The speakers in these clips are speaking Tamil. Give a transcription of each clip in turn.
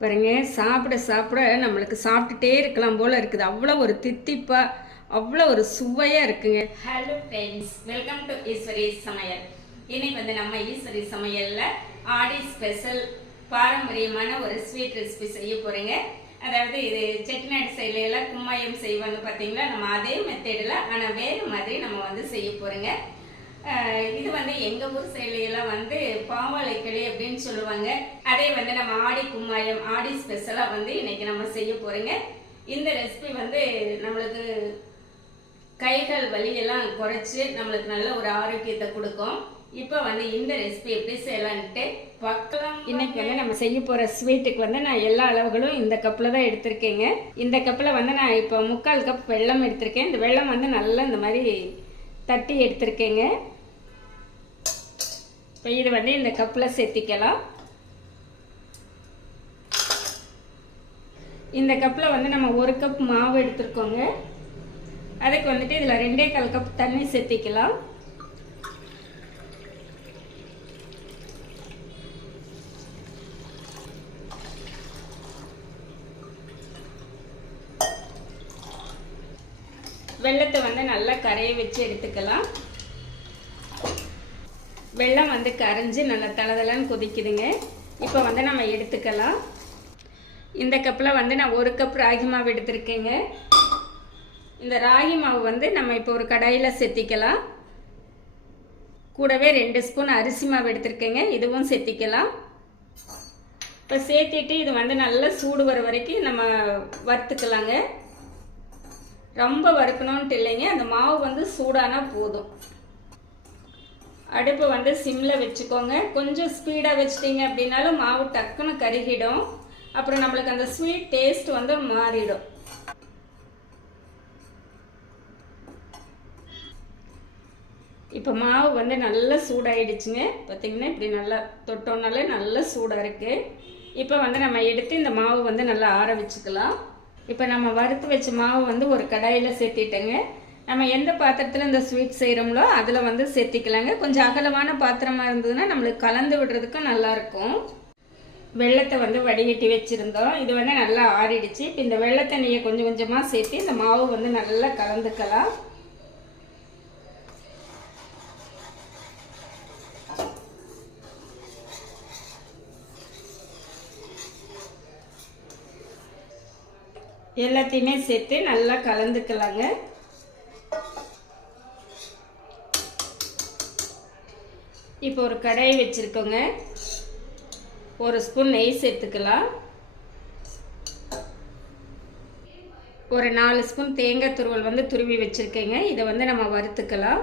பாருங்க, சாப்பிட சாப்பிட நம்மளுக்கு சாப்பிட்டுட்டே இருக்கலாம் போல இருக்குது. அவ்வளோ ஒரு தித்திப்பா, அவ்வளோ ஒரு சுவையாக இருக்குங்க. Hello friends, welcome to Eswari சமையல். இன்னைக்கு வந்து நம்ம ஈஸ்வரி சமையலில் ஆடி ஸ்பெஷல் பாரம்பரியமான ஒரு ஸ்வீட் ரெசிபி செய்ய போகிறேங்க. அதாவது இது செட்டிநாடு சைட்லாம் கும்மாயம் செய்வாங்க பார்த்தீங்களா, நம்ம அதே மெத்தடில் ஆனால் வேறு மாதிரி நம்ம வந்து செய்ய போகிறோங்க. இது வந்து எங்கள் ஊர் சைட்லையெல்லாம் வந்து பாவாழைக்களி அப்படின்னு சொல்லுவாங்க. அதே வந்து நம்ம ஆடி கும்மாயம், ஆடி ஸ்பெஷலாக வந்து இன்னைக்கு நம்ம செய்ய போகிறோங்க. இந்த ரெசிபி வந்து நம்மளுக்கு கைகள் வலியெல்லாம் குறைச்சி நம்மளுக்கு நல்ல ஒரு ஆரோக்கியத்தை கொடுக்கும். இப்போ வந்து இந்த ரெசிபி எப்படி செய்யலான்ட்டு பார்க்கலாம். இன்னைக்கு வந்து நம்ம செய்ய போகிற ஸ்வீட்டுக்கு வந்து நான் எல்லா அளவுகளும் இந்த கப்பில் தான் எடுத்திருக்கேங்க. இந்த கப்பில் வந்து நான் இப்போ 3/4 கப் வெல்லம் எடுத்திருக்கேன். இந்த வெல்லம் வந்து நல்லா இந்த மாதிரி தட்டி எடுத்திருக்கேங்க. இப்போ இது வந்து இந்த கப்பில் சேர்த்திக்கலாம். இந்த கப்பில் வந்து நம்ம 1 கப் மாவு எடுத்துருக்கோங்க. அதுக்கு வந்துட்டு இதில் 2/4 கப் தண்ணி சேர்த்திக்கலாம். வெல்லத்தை வந்து நல்லா கரைய வச்சு எடுத்துக்கலாம். வெல்லம் வந்து கரைஞ்சி நல்லா தளதளன்னு கொதிக்குதுங்க. இப்போ வந்து நம்ம எடுத்துக்கலாம். இந்த கப்பில் வந்து நான் 1 கப் ராகி மாவு எடுத்திருக்கேங்க. இந்த ராகி மாவு வந்து நம்ம இப்போ ஒரு கடாயில் சேர்த்திக்கலாம். கூடவே 2 ஸ்பூன் அரிசி மாவு எடுத்திருக்கேங்க, இதுவும் சேர்த்திக்கலாம். இப்போ சேர்த்திட்டு இது வந்து நல்லா சூடு வர வரைக்கும் நம்ம வறுத்துக்கலாங்க. ரொம்ப வறுக்கணும்ன்ட்டு இல்லைங்க, அந்த மாவு வந்து சூடானா போதும். அடுப்பை வந்து சிம்மில் வச்சுக்கோங்க. கொஞ்சம் ஸ்பீடாக வச்சிட்டிங்க அப்படின்னாலும் மாவு டக்குன்னு கருகிடும். அப்புறம் நம்மளுக்கு அந்த ஸ்வீட் டேஸ்ட் வந்து மாறிடும். இப்போ மாவு வந்து நல்லா சூடாயிடுச்சுங்க. பார்த்திங்கன்னா இப்படி நல்லா தொட்டோன்னாலே நல்லா சூடாக இருக்குது. இப்போ வந்து நம்ம எடுத்து இந்த மாவு வந்து நல்லா ஆற வச்சுக்கலாம். இப்போ நம்ம வறுத்து வச்ச மாவு வந்து ஒரு கடாயில் சேர்த்திட்டேங்க. நம்ம எந்த பாத்திரத்தில் இந்த ஸ்வீட் செய்கிறோம்லோ அதில் வந்து சேர்த்திக்கலாங்க. கொஞ்சம் அகலமான பாத்திரமாக இருந்ததுன்னா நம்மளுக்கு கலந்து விடுறதுக்கும் நல்லாயிருக்கும். வெள்ளத்தை வந்து வடிகட்டி வச்சுருந்தோம். இது வந்து நல்லா ஆறிடுச்சு. இப்போ இந்த வெள்ளை தண்ணியை கொஞ்சம் கொஞ்சமாக சேர்த்து இந்த மாவு வந்து நல்லா கலந்துக்கலாம். எல்லாத்தையுமே சேர்த்து நல்லா கலந்துக்கலாங்க. இப்போ ஒரு கடாய் வச்சுருக்கோங்க. 1 ஸ்பூன் நெய் சேர்த்துக்கலாம். ஒரு 4 ஸ்பூன் தேங்காய் துருவல் வந்து துருவி வச்சுருக்கேங்க. இதை வந்து நம்ம வறுத்துக்கலாம்.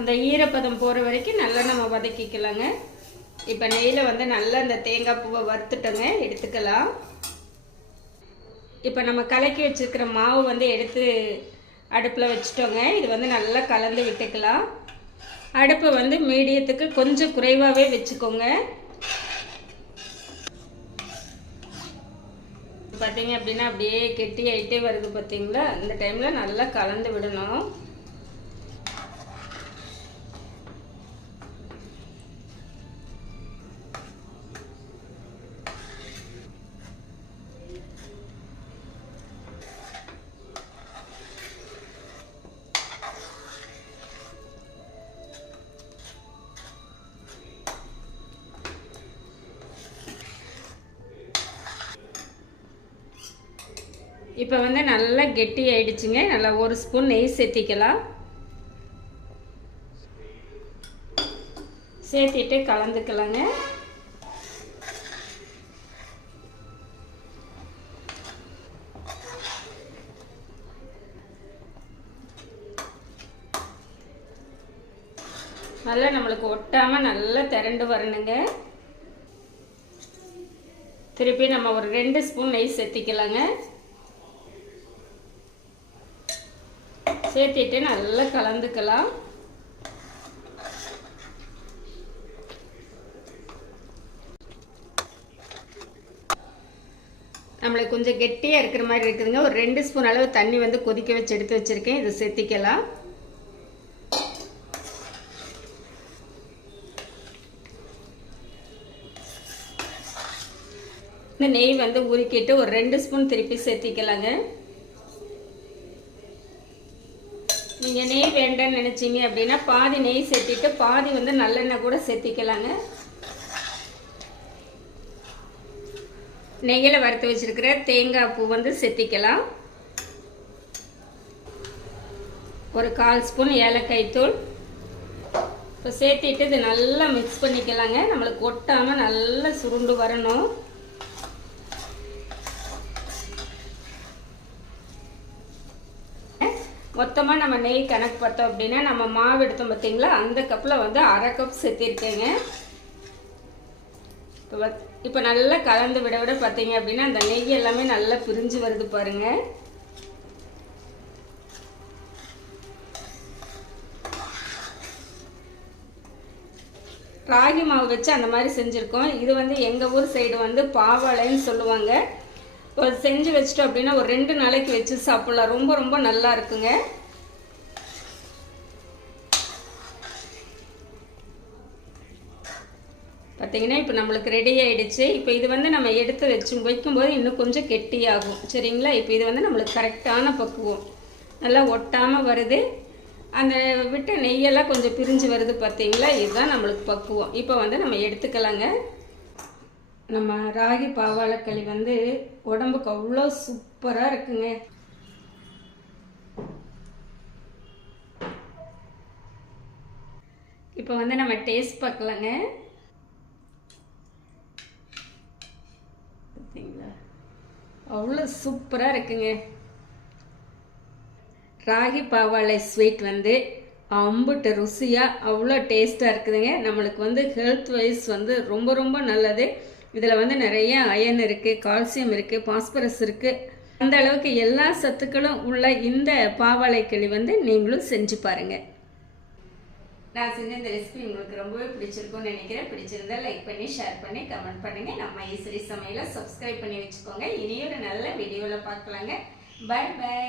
அந்த ஈரப்பதம் போகிற வரைக்கும் நல்லா நம்ம வதக்கிக்கலாங்க. இப்போ நெய்யில் வந்து நல்லா இந்த தேங்காய் பூவை வறுத்துட்டோங்க, எடுத்துக்கலாம். இப்போ நம்ம கலக்கி வச்சுருக்கிற மாவு வந்து எடுத்து அடுப்பில் வச்சுட்டோங்க. இது வந்து நல்லா கலந்து விட்டுக்கலாம். அடுப்பை வந்து மீடியத்துக்கு கொஞ்சம் குறைவாகவே வச்சுக்கோங்க. பார்த்தீங்க அப்படின்னா அப்படியே கெட்டி ஆகிட்டே வருது பார்த்தீங்களா. இந்த டைமில் நல்லா கலந்து விடணும். இப்போ வந்து நல்லா கெட்டி ஆயிடுச்சுங்க. நல்லா 1 ஸ்பூன் நெய் சேர்த்திக்கலாம். சேர்த்திட்டு கலந்துக்கலாங்க. நல்லா நம்மளுக்கு ஒட்டாமல் நல்லா திரண்டு வரணுங்க. திருப்பி நம்ம ஒரு 2 ஸ்பூன் நெய் சேர்த்திக்கலாங்க. சேர்த்திட்டு நல்லா கலந்துக்கலாம். நம்மளுக்கு கொஞ்சம் கெட்டியாக இருக்கிற மாதிரி இருக்குதுங்க. ஒரு 2 ஸ்பூன் அளவு தண்ணி வந்து கொதிக்க வச்சு எடுத்து வச்சுருக்கேன். இதை சேர்த்திக்கலாம். இந்த நெய் வந்து உருக்கிட்டு ஒரு 2 ஸ்பூன் திருப்பி சேர்த்திக்கலாங்க. நீங்கள் நெய் வேண்டான்னு நினச்சிங்க அப்படின்னா பாதி நெய் சேர்த்திட்டு பாதி வந்து நல்லெண்ணெய் கூட சேர்த்திக்கலாங்க. நெய்யில் வறுத்து வச்சுருக்கிற தேங்காய் பூ வந்து சேர்த்திக்கலாம். ஒரு 1/4 ஸ்பூன் ஏலக்காய் தூள் இப்போ சேர்த்திட்டு இது நல்லா மிக்ஸ் பண்ணிக்கலாங்க. நம்மளுக்கு ஒட்டாமல் நல்லா சுருண்டு வரணும். மொத்தமாக நம்ம நெய் கணக்கு பார்த்தோம் அப்படின்னா நம்ம மாவு எடுத்தோம் பார்த்தீங்களா, அந்த கப்பில் வந்து 1/2 கப் சேர்த்திருக்கேங்க. இப்போ நல்லா கலந்து விட விட பார்த்தீங்க அப்படின்னா அந்த நெய் எல்லாமே நல்லா பிரிஞ்சு வருது பாருங்கள். ராகி மாவு வச்சு அந்த மாதிரி செஞ்சுருக்கோம். இது வந்து எங்கள் ஊர் சைடு வந்து பாவாழைன்னு சொல்லுவாங்க. செஞ்சு வச்சிட்டோம் அப்படின்னா ஒரு 2 நாளைக்கு வச்சு சாப்பிட்லாம். ரொம்ப ரொம்ப நல்லா இருக்குங்க. பார்த்தீங்கன்னா இப்போ நம்மளுக்கு ரெடி ஆகிடுச்சு. இப்போ இது வந்து நம்ம எடுத்து வைக்கும்போது இன்னும் கொஞ்சம் கெட்டியாகும். சரிங்களா? இப்போ இது வந்து நம்மளுக்கு கரெக்டான பக்குவம். நல்லா ஒட்டாமல் வருது. அந்த விட்ட நெய்யெல்லாம் கொஞ்சம் பிரிஞ்சு வருது பார்த்தீங்களா? இதுதான் நம்மளுக்கு பக்குவம். இப்போ வந்து நம்ம எடுத்துக்கலாங்க. நம்ம ராகி பாவாழைக்களி வந்து உடம்புக்கு அவ்வளோ சூப்பராக இருக்குங்க. இப்போ வந்து நம்ம டேஸ்ட் பார்க்கலாங்க. பார்த்தீங்களா? அவ்வளோ சூப்பராக இருக்குங்க. ராகி பாவாழை ஸ்வீட் வந்து அம்புட்டு ருசியாக அவ்வளோ டேஸ்ட்டாக இருக்குதுங்க. நம்மளுக்கு வந்து ஹெல்த் வைஸ் வந்து ரொம்ப ரொம்ப நல்லது. இதில் வந்து நிறைய அயன் இருக்குது, கால்சியம் இருக்குது, பாஸ்பரஸ் இருக்குது. அந்த அளவுக்கு எல்லா சத்துக்களும் உள்ள இந்த பாவாழைக்களி வந்து நீங்களும் செஞ்சு பாருங்கள். நான் செஞ்ச இந்த ரெசிபி உங்களுக்கு ரொம்பவே பிடிச்சிருக்கும்னு நினைக்கிறேன். பிடிச்சிருந்தா லைக் பண்ணி, ஷேர் பண்ணி, கமெண்ட் பண்ணுங்கள். நம்ம ஈஸ்வரி சமையலை சப்ஸ்கிரைப் பண்ணி வச்சுக்கோங்க. இனியொரு நல்ல வீடியோவில் பார்க்கலாங்க. Bye by.